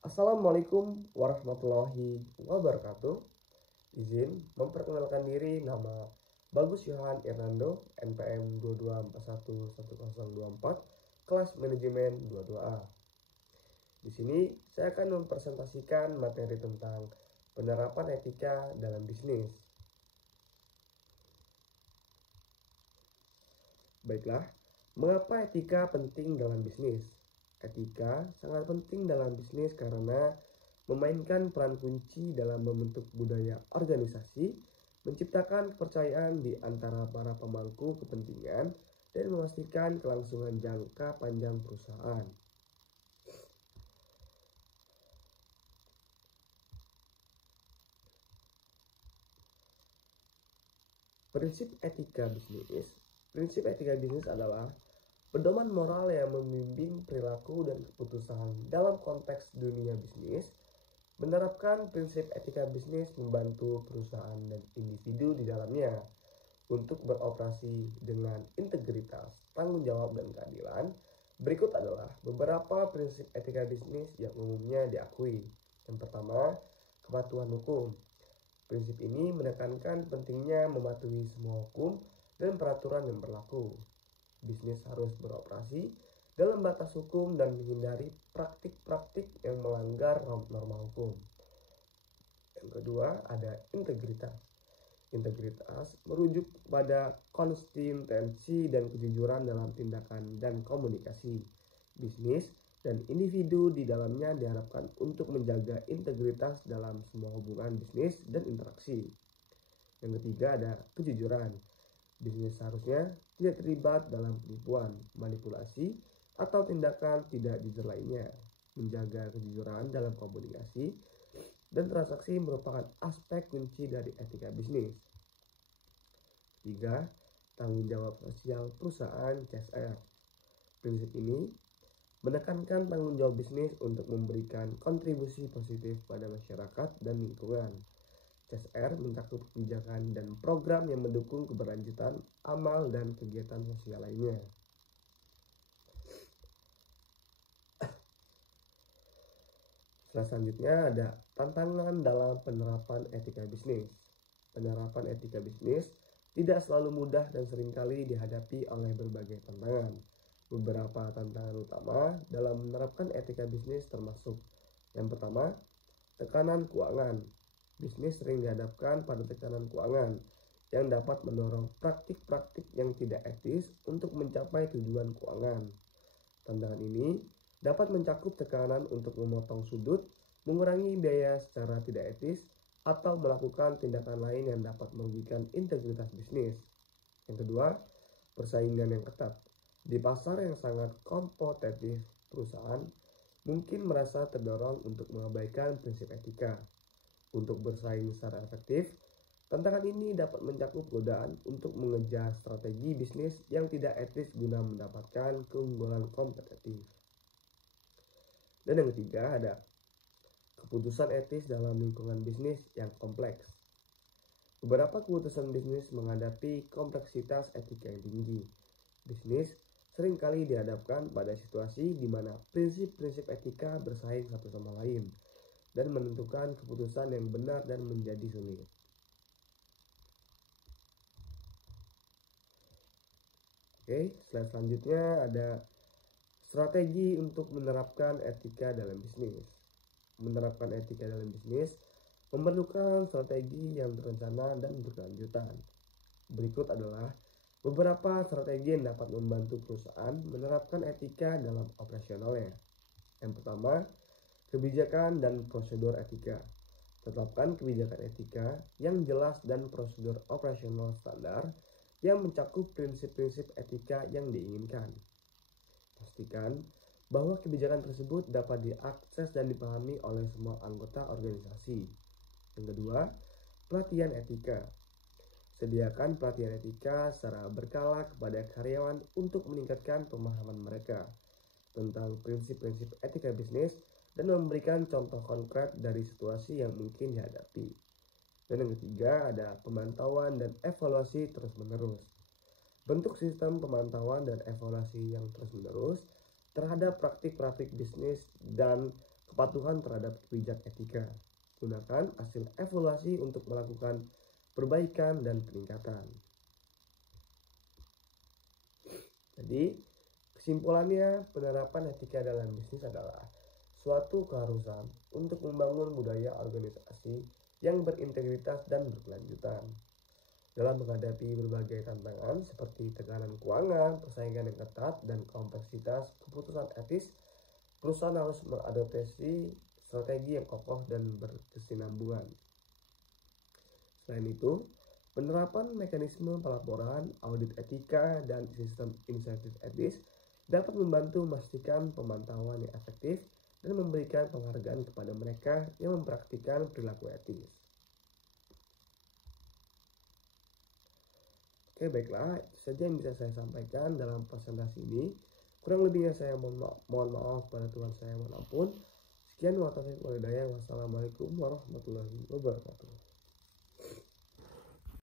Assalamualaikum warahmatullahi wabarakatuh. Izin memperkenalkan diri, nama Bagus Yohan Irnando, NPM 22411024, kelas manajemen 22A. Di sini saya akan mempresentasikan materi tentang penerapan etika dalam bisnis. Baiklah, mengapa etika penting dalam bisnis? Etika sangat penting dalam bisnis karena memainkan peran kunci dalam membentuk budaya organisasi, menciptakan kepercayaan di antara para pemangku kepentingan, dan memastikan kelangsungan jangka panjang perusahaan. Prinsip etika bisnis adalah pedoman moral yang membimbing perilaku dan keputusan dalam konteks dunia bisnis. Menerapkan prinsip etika bisnis membantu perusahaan dan individu di dalamnya untuk beroperasi dengan integritas, tanggung jawab, dan keadilan. Berikut adalah beberapa prinsip etika bisnis yang umumnya diakui. Yang pertama, kepatuhan hukum. Prinsip ini menekankan pentingnya mematuhi semua hukum dan peraturan yang berlaku. Bisnis harus beroperasi dalam batas hukum dan menghindari praktik-praktik yang melanggar norma hukum. Yang kedua, ada integritas. Integritas merujuk pada konsistensi dan kejujuran dalam tindakan dan komunikasi. Bisnis dan individu di dalamnya diharapkan untuk menjaga integritas dalam semua hubungan bisnis dan interaksi. Yang ketiga, ada kejujuran. Bisnis seharusnya tidak terlibat dalam penipuan, manipulasi, atau tindakan tidak jujur lainnya. Menjaga kejujuran dalam komunikasi dan transaksi merupakan aspek kunci dari etika bisnis. Tiga, tanggung jawab sosial perusahaan (CSR). Prinsip ini menekankan tanggung jawab bisnis untuk memberikan kontribusi positif pada masyarakat dan lingkungan. CSR mencakup kebijakan dan program yang mendukung keberlanjutan amal dan kegiatan sosial lainnya. Selanjutnya ada tantangan dalam penerapan etika bisnis. Penerapan etika bisnis tidak selalu mudah dan seringkali dihadapi oleh berbagai tantangan. Beberapa tantangan utama dalam menerapkan etika bisnis termasuk: yang pertama, tekanan keuangan. Bisnis sering dihadapkan pada tekanan keuangan yang dapat mendorong praktik-praktik yang tidak etis untuk mencapai tujuan keuangan. Tantangan ini dapat mencakup tekanan untuk memotong sudut, mengurangi biaya secara tidak etis, atau melakukan tindakan lain yang dapat merugikan integritas bisnis. Yang kedua, persaingan yang ketat. Di pasar yang sangat kompetitif, perusahaan mungkin merasa terdorong untuk mengabaikan prinsip etika. Untuk bersaing secara efektif, tantangan ini dapat mencakup godaan untuk mengejar strategi bisnis yang tidak etis guna mendapatkan keunggulan kompetitif. Dan yang ketiga, ada keputusan etis dalam lingkungan bisnis yang kompleks. Beberapa keputusan bisnis menghadapi kompleksitas etika yang tinggi. Bisnis seringkali dihadapkan pada situasi di mana prinsip-prinsip etika bersaing satu sama lain dan menentukan keputusan yang benar dan menjadi sulit. Oke, slide selanjutnya ada strategi untuk menerapkan etika dalam bisnis. Menerapkan etika dalam bisnis memerlukan strategi yang terencana dan berkelanjutan. Berikut adalah beberapa strategi yang dapat membantu perusahaan menerapkan etika dalam operasionalnya. Yang pertama, kebijakan dan prosedur etika. Tetapkan kebijakan etika yang jelas dan prosedur operasional standar yang mencakup prinsip-prinsip etika yang diinginkan. Pastikan bahwa kebijakan tersebut dapat diakses dan dipahami oleh semua anggota organisasi. Yang kedua, pelatihan etika. Sediakan pelatihan etika secara berkala kepada karyawan untuk meningkatkan pemahaman mereka tentang prinsip-prinsip etika bisnis dan memberikan contoh konkret dari situasi yang mungkin dihadapi. Dan yang ketiga, ada pemantauan dan evaluasi terus-menerus. Bentuk sistem pemantauan dan evaluasi yang terus-menerus terhadap praktik-praktik bisnis dan kepatuhan terhadap pijak etika. Gunakan hasil evaluasi untuk melakukan perbaikan dan peningkatan. Jadi, kesimpulannya, penerapan etika dalam bisnis adalah suatu keharusan untuk membangun budaya organisasi yang berintegritas dan berkelanjutan. Dalam menghadapi berbagai tantangan seperti tekanan keuangan, persaingan yang ketat, dan kompleksitas keputusan etis, perusahaan harus mengadopsi strategi yang kokoh dan berkesinambungan. Selain itu, penerapan mekanisme pelaporan, audit etika, dan sistem insentif etis dapat membantu memastikan pemantauan yang efektif dan memberikan penghargaan kepada mereka yang mempraktikkan perilaku etis. Oke, baiklah, itu saja yang bisa saya sampaikan dalam presentasi ini. Kurang lebihnya saya mohon maaf pada Tuhan saya manapun. Sekian, wassalamualaikum warahmatullahi wabarakatuh.